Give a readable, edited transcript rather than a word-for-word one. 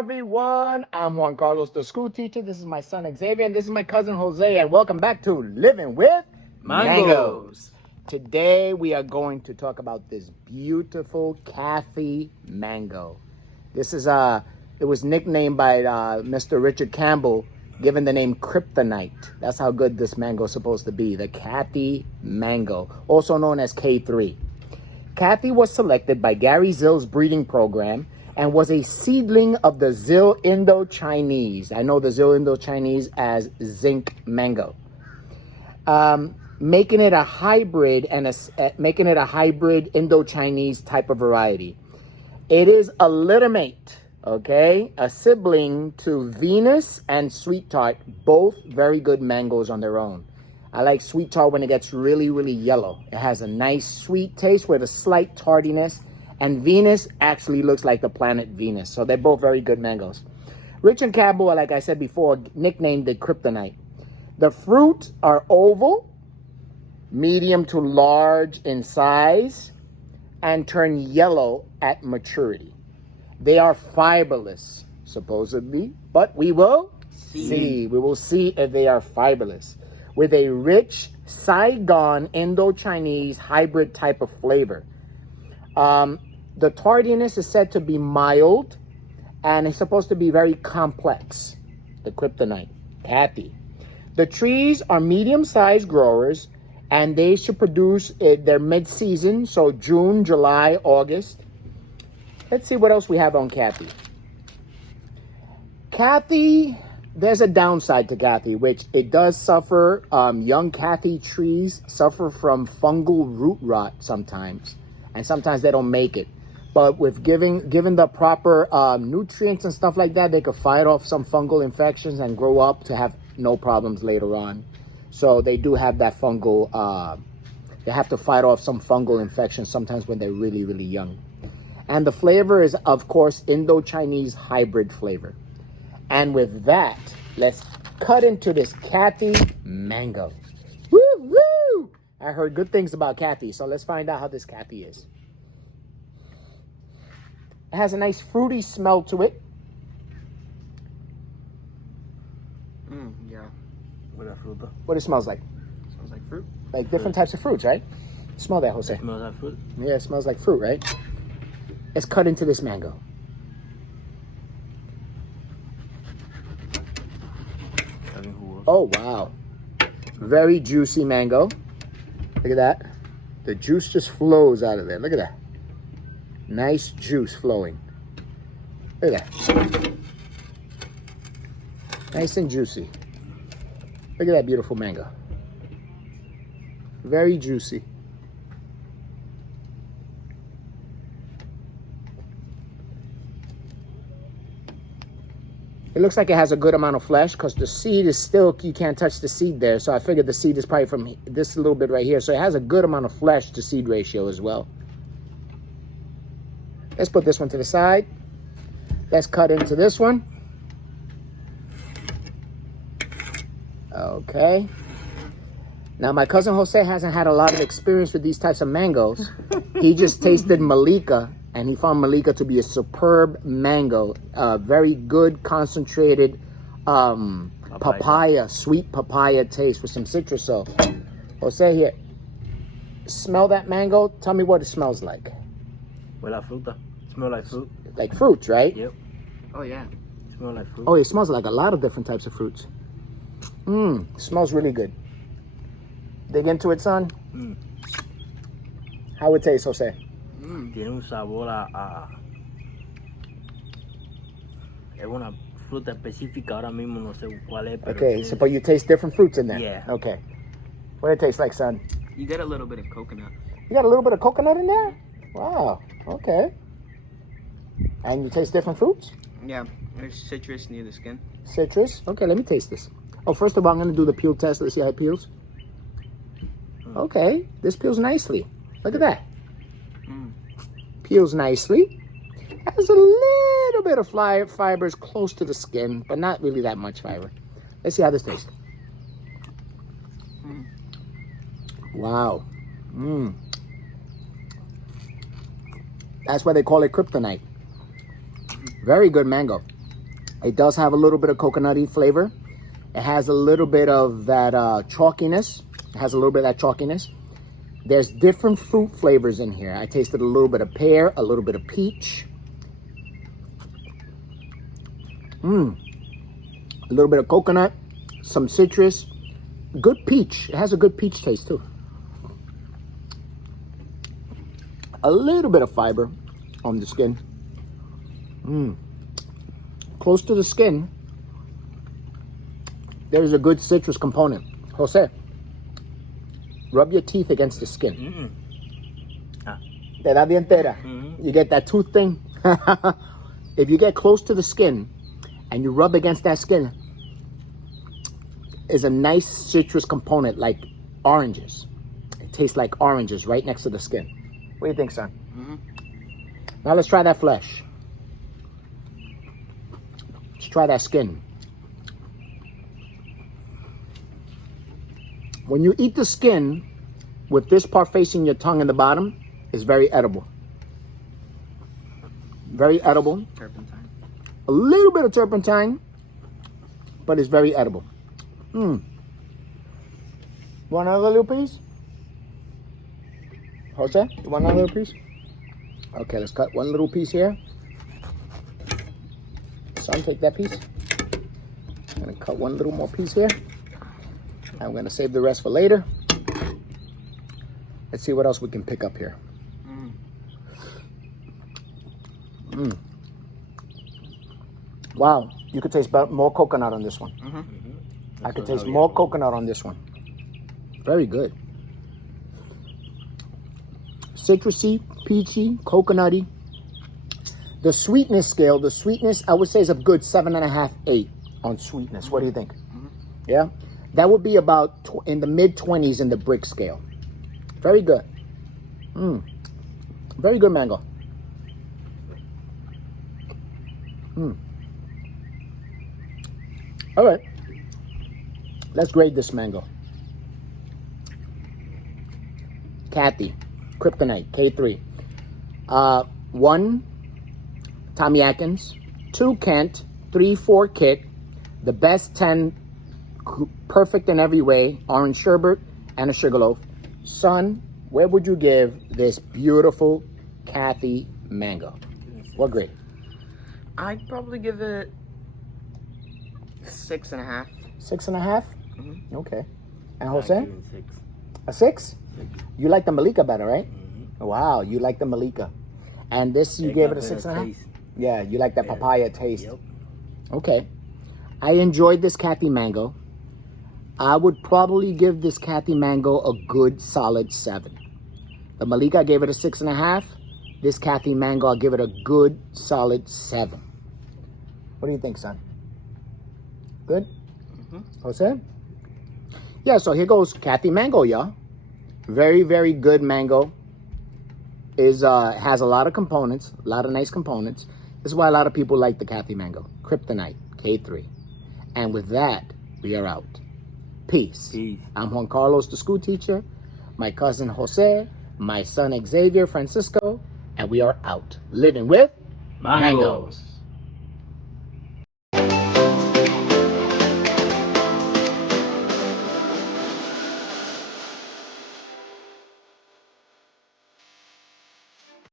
everyone. I'm Juan Carlos, the school teacher. This is my son Xavier, and this is my cousin Jose. And welcome back to Living with Mangoes. Today we are going to talk about this beautiful Kathy mango. This is it was nicknamed by Mr. Richard Campbell, given the name Kryptonite. That's how good this mango is supposed to be. The Kathy mango, also known as K3. Kathy was selected by Gary Zill's breeding program and was a seedling of the Zill Indo-Chinese. I know the Zill Indo-Chinese as zinc mango. Making it a hybrid Indo-Chinese type of variety. It is a littermate, okay? A sibling to Venus and Sweet Tart, both very good mangoes on their own. I like Sweet Tart when it gets really, really yellow. It has a nice sweet taste with a slight tardiness. And Venus actually looks like the planet Venus. So they're both very good mangoes. Richard Campbell, like I said before, nicknamed it Kryptonite. The fruit are oval, medium to large in size, and turn yellow at maturity. They are fiberless, supposedly, but we will see. We will see if they are fiberless. With a rich Saigon Indo-Chinese hybrid type of flavor. The tardiness is said to be mild, and it's supposed to be very complex. The Kryptonite, Kathy. The trees are medium-sized growers, and they should produce their mid-season, so June, July, August. Let's see what else we have on Kathy. Kathy, there's a downside to Kathy, which it does suffer. Young Kathy trees suffer from fungal root rot sometimes, and sometimes they don't make it. But with given the proper nutrients and stuff like that, they could fight off some fungal infections and grow up to have no problems later on. So they do have that fungal, they have to fight off some fungal infections sometimes when they're really, really young. And the flavor is, of course, Indo-Chinese hybrid flavor. And with that, let's cut into this Kathy mango. Woo, woo! I heard good things about Kathy, so let's find out how this Kathy is. It has a nice fruity smell to it. Yeah. What it smells like? Smells like fruit. Like different types of fruits, right? Smell that, Jose. It smells like fruit. Yeah, it smells like fruit, right? Let's cut into this mango. Oh, wow. Very juicy mango. Look at that. The juice just flows out of there. Look at that. Nice juice flowing. Look at that. Nice and juicy. Look at that beautiful mango. Very juicy. It looks like it has a good amount of flesh because the seed is still, you can't touch the seed there. So I figured the seed is probably from this little bit right here. So it has a good amount of flesh to seed ratio as well. Let's put this one to the side. Let's cut into this one. Okay. Now, my cousin Jose hasn't had a lot of experience with these types of mangoes. He just tasted Malika, and he found Malika to be a superb mango. Very good, concentrated papaya, sweet papaya taste with some citrus. So, Jose here, smell that mango. Tell me what it smells like. Huele a fruta. Smell like fruit. Like fruits, right? Yep. Oh yeah. Smell like fruit. Oh, it smells like a lot of different types of fruits. Smells really good. Dig into it, son. How it tastes, Jose? Tiene un sabor es una fruta específica. Ahora mismo no sé cuál es. Pero Okay, so but you taste different fruits in there? Yeah. Okay. What it tastes like, son? You get a little bit of coconut. You got a little bit of coconut in there? Wow. Okay. And you taste different fruits? Yeah. There's citrus near the skin. Citrus? Okay, let me taste this. Oh, first of all, I'm going to do the peel test. Let's see how it peels. Okay, this peels nicely. Look at that. Peels nicely. Has a little bit of fibers close to the skin, but not really that much fiber. Let's see how this tastes. Wow. That's why they call it Kryptonite. Very good mango. It does have a little bit of coconutty flavor. It has a little bit of that chalkiness. It has a little bit of that chalkiness. There's different fruit flavors in here. I tasted a little bit of pear, a little bit of peach. A little bit of coconut, some citrus. Good peach. It has a good peach taste too. A little bit of fiber on the skin. Close to the skin, there's a good citrus component. Jose, rub your teeth against the skin. Te da dientera. You get that tooth thing? If you get close to the skin and you rub against that skin, is a nice citrus component like oranges. It tastes like oranges right next to the skin. What do you think, son? Now let's try that flesh. Let's try that skin. When you eat the skin with this part facing your tongue in the bottom, it's very edible. Very edible. Turpentine. A little bit of turpentine, but it's very edible. Want another little piece? Jose, you want another little piece? Okay, let's cut one little piece here. Son, take that piece. I'm gonna cut one little more piece here. I'm gonna save the rest for later. Let's see what else we can pick up here. Wow, you could taste more coconut on this one. I could taste more coconut on this one. Very good. Citrusy, peachy, coconutty. The sweetness scale, the sweetness, I would say is a good 7.5, 8 on sweetness. What do you think? Yeah? That would be about in the mid-20s in the brick scale. Very good. Very good mango. All right. Let's grade this mango. Kathy, Kryptonite, K3. 1, Tommy Atkins. 2, Kent. 3, 4, Kit. The best 10, perfect in every way, orange sherbet and a sugarloaf. Son, where would you give this beautiful Kathy mango? What grade? I'd probably give it 6.5. 6.5? Okay. And Jose? I'm giving 6. A 6? You like the Malika better, right? Wow, you like the Malika. And this, you gave it a 6.5? Yeah, you like that papaya taste. Yep. Okay. I enjoyed this Kathy mango. I would probably give this Kathy mango a good solid 7. The Malika, I gave it a 6.5. This Kathy mango, I'll give it a good solid 7. What do you think, son? Good? Jose? Yeah, so here goes Kathy mango, y'all. Very, very good mango. Has a lot of components, a lot of nice components. This is why a lot of people like the Kathy mango. Kryptonite, K3. And with that, we are out. Peace. Peace. I'm Juan Carlos, the school teacher. My cousin Jose, my son Xavier Francisco, and we are out. Living with Mangoes.